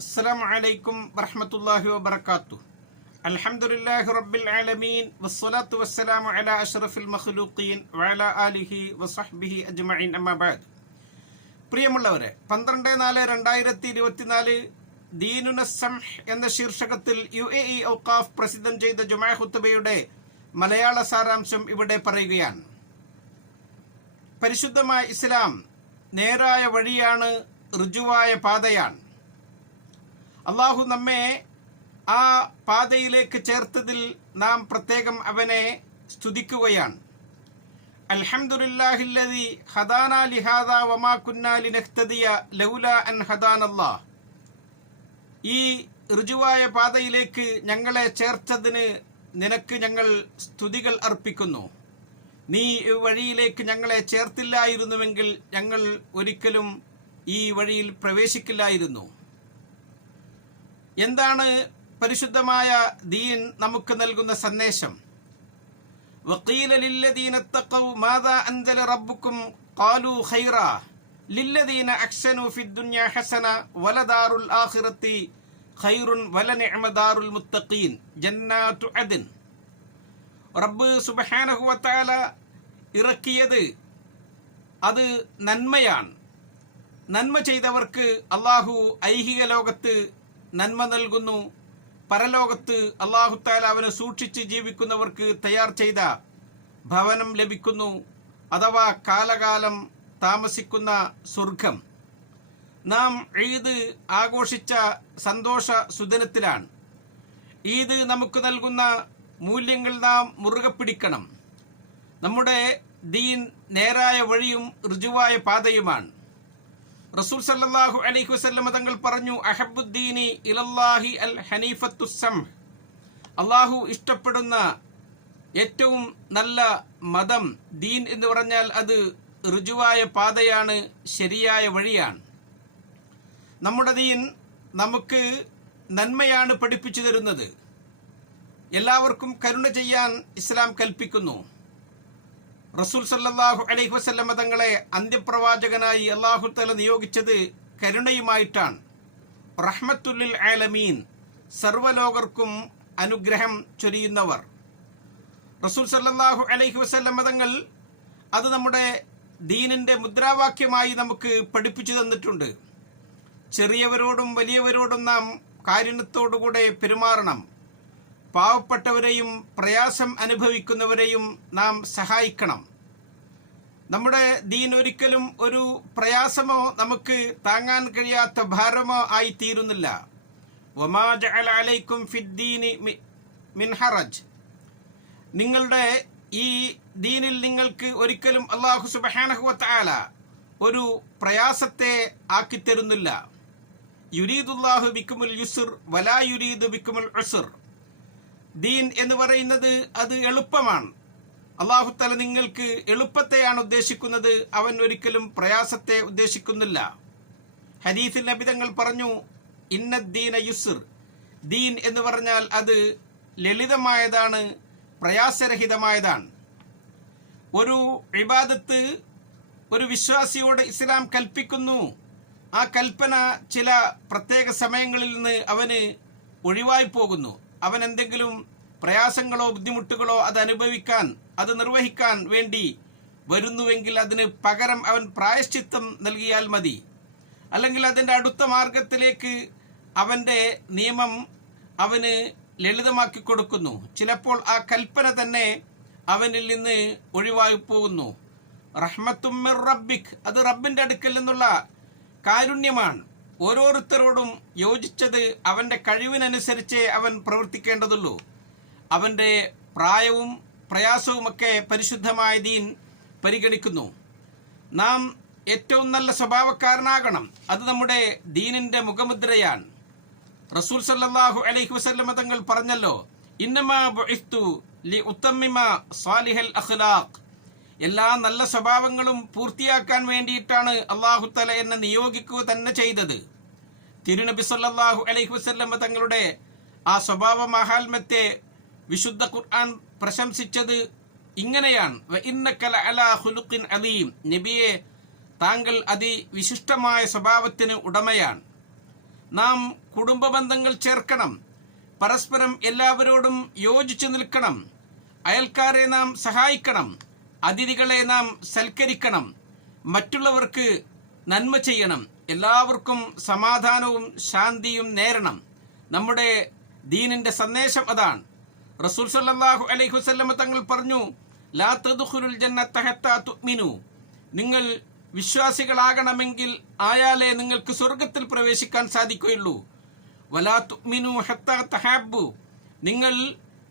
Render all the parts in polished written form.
അസ്സലാമു അലൈക്കും വറഹ്മത്തുള്ളാഹി വബറകാതുഹു. അൽഹംദുലില്ലാഹി റബ്ബിൽ ആലമീൻ വസ്സലാത്തു വസ്സലാമു അലാ അഷ്റഫിൽ മഖ്ലൂഖീൻ വഅലാ ആലിഹി വസഹ്ബിഹി അജ്മഈൻ അമ്മാ ബഅദ്. പ്രിയമുള്ളവരെ, 12/4/2024 ദീനുന സംഹ് എന്ന ശീർഷകത്തിൽ UAE ഔഖാഫ് പ്രസിദ്ധം ചെയ്ത ജുമാ ഖുത്ബയുടെ മലയാള സാരാംശം ഇവിടെ പറയുകയാണ്. പരിശുദ്ധമായ ഇസ്ലാം നേരായ വഴിയാണ്, ഋജുവായ പാതയാണ്. അള്ളാഹു നമ്മെ ആ പാതയിലേക്ക് ചേർത്തതിൽ നാം പ്രത്യേകം അവനെ സ്തുതിക്കുകയാണ്. അൽഹംദുലില്ലാഹില്ലദി ഹദാനാ ലിഹാദാ വമാ കുന്നാ ലിനഹ്തദിയ ലൗലാ അൻ ഹദാനല്ലാഹ്. ഈ ഋജുവായ പാതയിലേക്ക് ഞങ്ങളെ ചേർത്തതിന് നിനക്ക് ഞങ്ങൾ സ്തുതികൾ അർപ്പിക്കുന്നു. നീ ഈ വഴിയിലേക്ക് ഞങ്ങളെ ചേർത്തില്ലായിരുന്നുവെങ്കിൽ ഞങ്ങൾ ഒരിക്കലും ഈ വഴിയിൽ പ്രവേശിക്കില്ലായിരുന്നു. എന്താണ് പരിശുദ്ധമായ ദീൻ നമുക്ക് നൽകുന്ന സന്ദേശം? വഖീല ലില്ലദീന തഖൗ മാദാ അൻസല റബ്ബുക്കും ഖാലൂ ഖൈറാ ലില്ലദീന അഹ്സനൂ ഫിദ്ദുനിയാ ഹസന വലദാറുൽ ആഖിറതി ഖൈറുൻ വലനിഅമ ദാറുൽ മുത്തഖീൻ ജന്നാത്തു അദ്ൻ. റബ്ബ് സുബ്ഹാനഹു വ തആല ഇറക്കിയത് അത് നന്മയാണ്. നന്മ ചെയ്തവർക്ക് അല്ലാഹു ഐഹിക ലോകത്ത് നന്മ നൽകുന്നു. പരലോകത്ത് അല്ലാഹു തആല അവനെ സൂക്ഷിച്ച് ജീവിക്കുന്നവർക്ക് തയ്യാർ ചെയ്ത ഭവനം ലഭിക്കുന്നു, അഥവാ കാലകാലം താമസിക്കുന്ന സ്വർഗം. നാം ഈദ് ആഘോഷിച്ച സന്തോഷ സുദിനത്തിലാണ്. ഈദ് നമുക്ക് നൽകുന്ന മൂല്യങ്ങൾ നാം മുറുകെ പിടിക്കണം. നമ്മുടെ ദീൻ നേരായ വഴിയും ഋജുവായ പാതയുമാണ്. റസൂൽ സല്ലല്ലാഹു അലൈഹി വസല്ലം തങ്ങൾ പറഞ്ഞു, അഹബ്ബുദ്ദീനി ഇലല്ലാഹി അൽ ഹനീഫത്തുസ് സംഹ്. അള്ളാഹു ഇഷ്ടപ്പെടുന്ന ഏറ്റവും നല്ല മതം, ദീൻ എന്ന് പറഞ്ഞാൽ അത് ഋജുവായ പാതയാണ്, ശരിയായ വഴിയാണ്. നമ്മുടെ ദീൻ നമുക്ക് നന്മയാണ് പഠിപ്പിച്ചു തരുന്നത്. എല്ലാവർക്കും കരുണ ചെയ്യാൻ ഇസ്ലാം കൽപ്പിക്കുന്നു. റസൂൽ സല്ലല്ലാഹു അലൈഹി വസല്ലം തങ്ങളെ അന്ത്യപ്രവാചകനായി അല്ലാഹു തആല നിയോഗിച്ചത് കരുണയുമായിട്ടാണ്. റഹ്മത്തുല്ലിൽ ആലമീൻ, സർവ്വലോകർക്കും അനുഗ്രഹം ചൊരിയുന്നവർ. റസൂൽ സല്ലല്ലാഹു അലൈഹി വസല്ലം തങ്ങൾ അത് നമ്മുടെ ദീനിന്റെ മുദ്രാവാക്യമായി നമുക്ക് പഠിപ്പിച്ചു തന്നിട്ടുണ്ട്. ചെറിയവരോടും വലിയവരോടും നാം കാരുണ്യത്തോടുകൂടെ പെരുമാറണം. പാവപ്പെട്ടവരെയും പ്രയാസം അനുഭവിക്കുന്നവരെയും നാം സഹായിക്കണം. നമ്മുടെ ദീൻ ഒരിക്കലും ഒരു പ്രയാസമോ നമുക്ക് താങ്ങാൻ കഴിയാത്ത ഭാരമോ ആയി തീരുന്നില്ല. വമാ ജഅല അലൈക്കും ഫിദ്ദീനി മിൻ ഹറജ്. നിങ്ങളുടെ ഈ ദീനിൽ നിങ്ങൾക്ക് ഒരിക്കലും അല്ലാഹു സുബ്ഹാനഹു വ തആല ഒരു പ്രയാസത്തെ ആക്കിത്തരുന്നില്ല. യുരീദുല്ലാഹു ബിക്കുമുൽ യുസ്ർ വലാ യുരീദു ബിക്കുമുൽ ഉസ്ർ. ദീൻ എന്ന് പറയുന്നത് അത് എളുപ്പമാണ്. അല്ലാഹു തആല നിങ്ങൾക്ക് എളുപ്പത്തെയാണ് ഉദ്ദേശിക്കുന്നത്, അവൻ ഒരിക്കലും പ്രയാസത്തെ ഉദ്ദേശിക്കുന്നില്ല. ഹദീസിൽ നബി തങ്ങൾ പറഞ്ഞു, ഇന്നദ്ദീന യുസ്ർ. ദീൻ എന്ന് പറഞ്ഞാൽ അത് ലളിതമായതാണ്, പ്രയാസരഹിതമായതാണ്. ഒരു ഇബാദത്ത് ഒരു വിശ്വാസിയോട് ഇസ്ലാം കൽപ്പിക്കുന്നു. ആ കൽപ്പന ചില പ്രത്യേക സമയങ്ങളിൽ നിന്ന് അവന് ഒഴിവായി പോകുന്നു. അവൻ എന്തെങ്കിലും പ്രയാസങ്ങളോ ബുദ്ധിമുട്ടുകളോ അത് അനുഭവിക്കാൻ, അത് നിർവഹിക്കാൻ വേണ്ടി വരുന്നുവെങ്കിൽ അതിന് പകരം അവൻ പ്രായശ്ചിത്തം നൽകിയാൽ മതി. അല്ലെങ്കിൽ അതിൻ്റെ അടുത്ത മാർഗത്തിലേക്ക് അവൻ്റെ നിയമം അവന് ലളിതമാക്കി കൊടുക്കുന്നു. ചിലപ്പോൾ ആ കൽപ്പന തന്നെ അവനിൽ നിന്ന് ഒഴിവായി പോകുന്നു. റഹ്മത്തും മിർ റബ്ബിക്, അത് റബ്ബിൻ്റെ അടുക്കൽ നിന്നുള്ള കാരുണ്യമാണ്. ഓരോരുത്തരോടും യോജിച്ചത് അവൻ്റെ കഴിവിനനുസരിച്ചേ അവൻ പ്രവർത്തിക്കേണ്ടതുള്ളൂ. അവൻ്റെ പ്രായവും പ്രയാസവുമൊക്കെ പരിശുദ്ധമായ ദീൻ പരിഗണിക്കുന്നു. നാം ഏറ്റവും നല്ല സ്വഭാവക്കാരനാകണം. അത് നമ്മുടെ ദീനിൻ്റെ മുഖമുദ്രയാണ്. റസൂൽ സല്ലല്ലാഹു അലൈഹി വസല്ലം തങ്ങൾ പറഞ്ഞല്ലോ, ഇന്നമാ ബുഇസ്തു ലിഉതമ്മിമ സാലിഹൽ അഖ്ലാഖ്. എല്ലാ നല്ല സ്വഭാവങ്ങളും പൂർത്തിയാക്കാൻ വേണ്ടിയിട്ടാണ് അല്ലാഹു തആല എന്നെ നിയോഗിക്കുക തന്നെ ചെയ്തത്. തിരുനബി സല്ലല്ലാഹു അലൈഹി വസല്ലം തങ്ങളുടെ ആ സ്വഭാവ മഹാത്മ്യത്തെ വിശുദ്ധ ഖുർആൻ പ്രശംസിച്ചത് ഇങ്ങനെയാണ്, വ ഇന്നക ലഅലാ ഖുലുഖിൻ അലീം. നബിയെ, താങ്കൾ അതിവിശിഷ്ടമായ സ്വഭാവത്തിന് ഉടമയാണ്. നാം കുടുംബ ബന്ധങ്ങൾ ചേർക്കണം, പരസ്പരം എല്ലാവരോടും യോജിച്ചു നിൽക്കണം, അയൽക്കാരെ നാം സഹായിക്കണം, അതിഥികളെ നാം സൽക്കരിക്കണം, മറ്റുള്ളവർക്ക് നന്മ ചെയ്യണം, എല്ലാവർക്കും സമാധാനവും ശാന്തിയും നേരണം. നമ്മുടെ ദീനിന്റെ സന്ദേശം അതാണ്. റസൂൽ സല്ലല്ലാഹു അലൈഹി വസല്ലം തങ്ങൾ പറഞ്ഞു, ലാ തദ്ഖുലുൽ ജന്നത ഹത്താ തുഅ്മിനു. നിങ്ങൾ വിശ്വാസികളാകണമെങ്കിൽ ആയാലേ നിങ്ങൾക്ക് സ്വർഗത്തിൽ പ്രവേശിക്കാൻ സാധിക്കുകയുള്ളൂ. വലാ തുഅ്മിനു ഹത്താ തഹബ്ബു. നിങ്ങൾ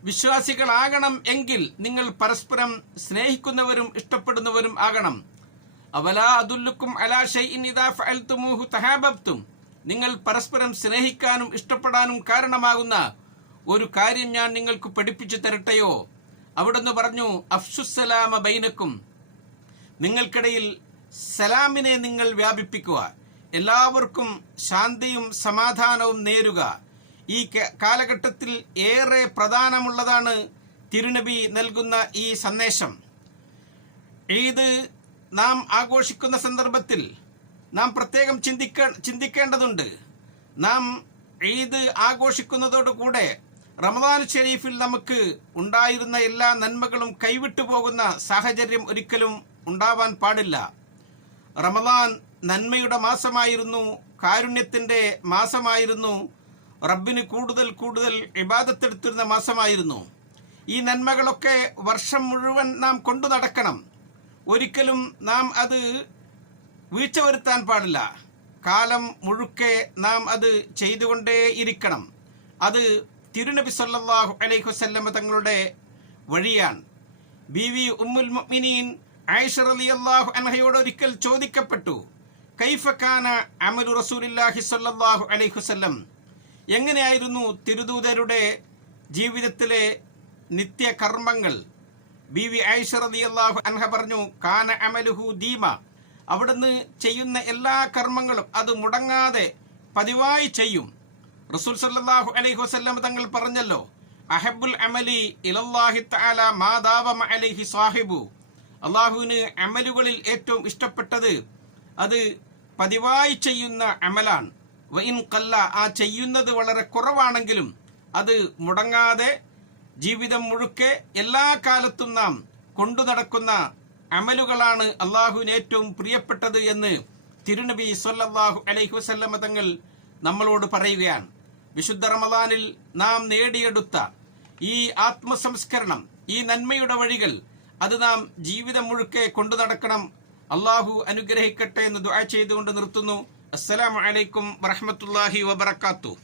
വിശ്വാസികളാകണം എങ്കിൽ നിങ്ങൾ പരസ്പരം സ്നേഹിക്കുന്നവരും ഇഷ്ടപ്പെടുന്നവരും ആകണം. അവലാ അദുല്ലുക്കും അലാ ഷൈഇൻ ഇദാ ഫഅൽതുമൂഹു തഹാബബ്തും. നിങ്ങൾ പരസ്പരം സ്നേഹിക്കാനും ഇഷ്ടപ്പെടാനും കാരണമാകുന്ന ഒരു കാര്യം ഞാൻ നിങ്ങൾക്ക് പഠിപ്പിച്ചു തരട്ടെയോ? അവിടുന്ന് പറഞ്ഞു, അഫ്ശുസ്സലാമ ബൈനക്കും. നിങ്ങൾക്കിടയിൽ സലാമിനെ നിങ്ങൾ വ്യാപിപ്പിക്കുക, എല്ലാവർക്കും ശാന്തിയും സമാധാനവും നേരുക. ഈ കാലഘട്ടത്തിൽ ഏറെ പ്രധാനമുള്ളതാണ് തിരുനബി നൽകുന്ന ഈ സന്ദേശം. ഈദ് നാം ആഘോഷിക്കുന്ന സന്ദർഭത്തിൽ നാം പ്രത്യേകം ചിന്തിക്കേണ്ടതുണ്ട്. നാം ഈദ് ആഘോഷിക്കുന്നതോടുകൂടെ റമദാൻ ഷരീഫിൽ നമുക്ക് ഉണ്ടായിരുന്ന എല്ലാ നന്മകളും കൈവിട്ടു പോകുന്ന സാഹചര്യം ഒരിക്കലും ഉണ്ടാവാൻ പാടില്ല. റമദാൻ നന്മയുടെ മാസമായിരുന്നു, കാരുണ്യത്തിന്റെ മാസമായിരുന്നു, റബ്ബിന് കൂടുതൽ കൂടുതൽ ഇബാദത്തെടുത്തിരുന്ന മാസമായിരുന്നു. ഈ നന്മകളൊക്കെ വർഷം മുഴുവൻ നാം കൊണ്ടു നടക്കണം. ഒരിക്കലും നാം അത് വീഴ്ച വരുത്താൻ പാടില്ല. കാലം മുഴുക്കെ നാം അത് ചെയ്തുകൊണ്ടേയിരിക്കണം. അത് തിരുനബി സല്ലല്ലാഹു അലൈഹി വസല്ലം തങ്ങളുടെ വഴിയാണ്. ബീവി ഉമ്മുൽ മുഅ്മിനീൻ ആയിഷ റളിയല്ലാഹു അൻഹയോട് ഒരിക്കൽ ചോദിക്കപ്പെട്ടു, കൈഫ കാന അമലു റസൂലില്ലാഹി സല്ലല്ലാഹു അലൈഹി വസല്ലം. എങ്ങനെയായിരുന്നു തിരുദൂതരുടെ ജീവിതത്തിലെ നിത്യകർമ്മങ്ങൾ? ബീവി ആയിഷ റളിയല്ലാഹു അൻഹ പറഞ്ഞു, കാന അമലുഹു ദീമ. അവിടുന്ന് ചെയ്യുന്ന എല്ലാ കർമ്മങ്ങളും അത് മുടങ്ങാതെ പതിവായി ചെയ്യും. റസൂൽ സല്ലല്ലാഹു അലൈഹി വസല്ലം തങ്ങൾ പറഞ്ഞല്ലോ, അഹബ്ബുൽ അമലി ഇലല്ലാഹി തആല മാ ദാവമ അലൈഹി സാഹിബു. അല്ലാഹുവിന് അമലുകളിൽ ഏറ്റവും ഇഷ്ടപ്പെട്ടത് അത് പതിവായി ചെയ്യുന്ന അമലാണ്. വഇൻ ഖല്ല, ആ ചെയ്യുന്നത് വളരെ കുറവാണെങ്കിലും അത് മുടങ്ങാതെ ജീവിതം മുഴുക്കെ എല്ലാ കാലത്തും നാം കൊണ്ടു നടക്കുന്ന അമലുകളാണ് അള്ളാഹുവിന് ഏറ്റവും പ്രിയപ്പെട്ടത് എന്ന് തിരുനബി സല്ലല്ലാഹു അലൈഹി വസല്ലം തങ്ങൾ നമ്മളോട് പറയുകയാണ്. വിശുദ്ധ റമദാനിൽ നാം നേടിയെടുത്ത ഈ ആത്മസംസ്കരണം, ഈ നന്മയുടെ വഴികൾ, അത് നാം ജീവിതം മുഴുക്കെ കൊണ്ടു നടക്കണം. അള്ളാഹു അനുഗ്രഹിക്കട്ടെ എന്ന് ദുആ ചെയ്തുകൊണ്ട് നിർത്തുന്നു. അസ്സലാമു അലൈക്കും വറഹ്മത്തുള്ളാഹി വബറകാതുഹു.